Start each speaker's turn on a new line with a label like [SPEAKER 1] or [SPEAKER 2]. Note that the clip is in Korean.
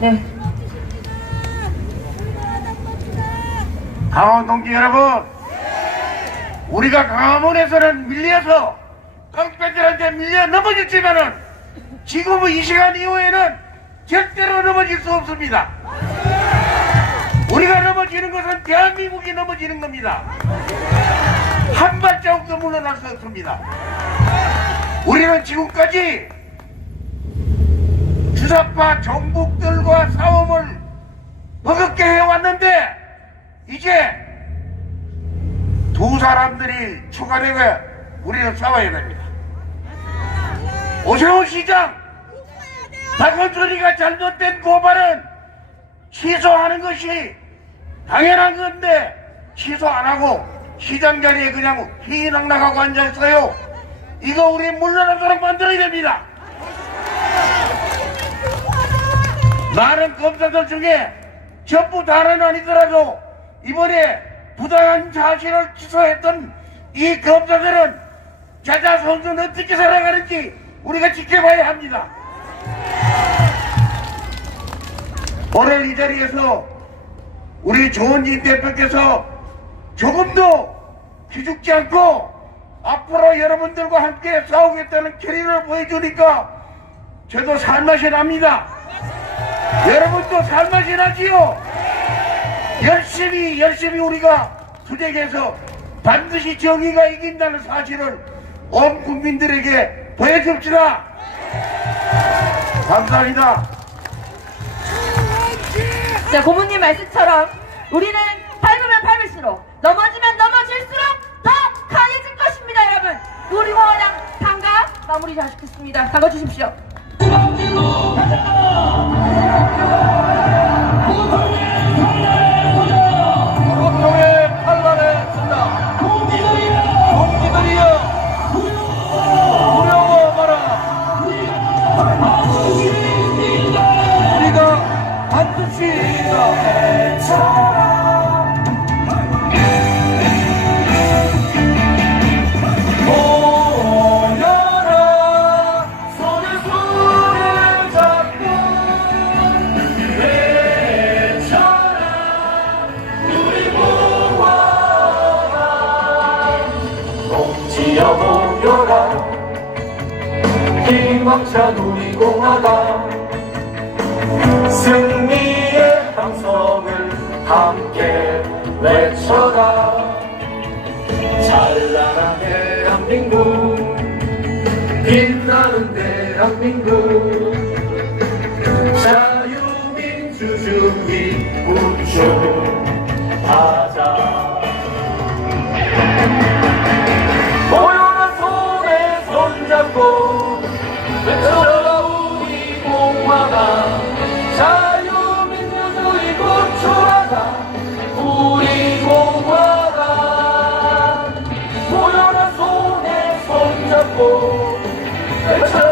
[SPEAKER 1] 네.
[SPEAKER 2] 강원 동지 여러분, 우리가 강화문에서는 밀려서 깡패들한테 밀려 넘어졌지만은 지금의 이 시간 이후에는 절대로 넘어질 수 없습니다. 우리가 넘어지는 것은 대한민국이 넘어지는 겁니다. 한 발자국도 물러날 수 없습니다. 우리는 지금까지 주사파 정북들과 싸움을 버겁게 해왔는데 이제 두 사람들이 추가되고 우리는 싸워야 됩니다. 오세훈 시장 박원순이가 잘못된 고발은 취소하는 것이 당연한 건데 취소 안 하고 시장 자리에 그냥 휘낭낭하고 앉아있어요. 이거 우리 물러나도록 만들어야 됩니다. 많은 검사들 중에 전부 다는 아니더라도 이번에 부당한 자신을 취소했던 이 검사들은 자자손손 어떻게 살아가는지 우리가 지켜봐야 합니다. 오늘 이 자리에서 우리 조원진 대표께서 조금도 기죽지 않고 앞으로 여러분들과 함께 싸우겠다는 캐리를 보여주니까 저도 살맛이 납니다. 여러분도 살맛이 나지요? 열심히 열심히 우리가 투쟁해서 반드시 정의가 이긴다는 사실을 온 국민들에게 보여줍시다. 감사합니다.
[SPEAKER 1] 자, 고모님 말씀처럼 우리는 밟으면 밟을수록 넘어지면 넘어질수록 더 강해질 것입니다, 여러분. 우리 호원양 당가 마무리 잘 시켰습니다. 당가 주십시오.
[SPEAKER 2] 운동의 모여라. 희망찬 우리 공화당 승리의 함성을 함께 외쳐라. 찬란한 대한민국 빛나는 대한민국. 자유민주주의 손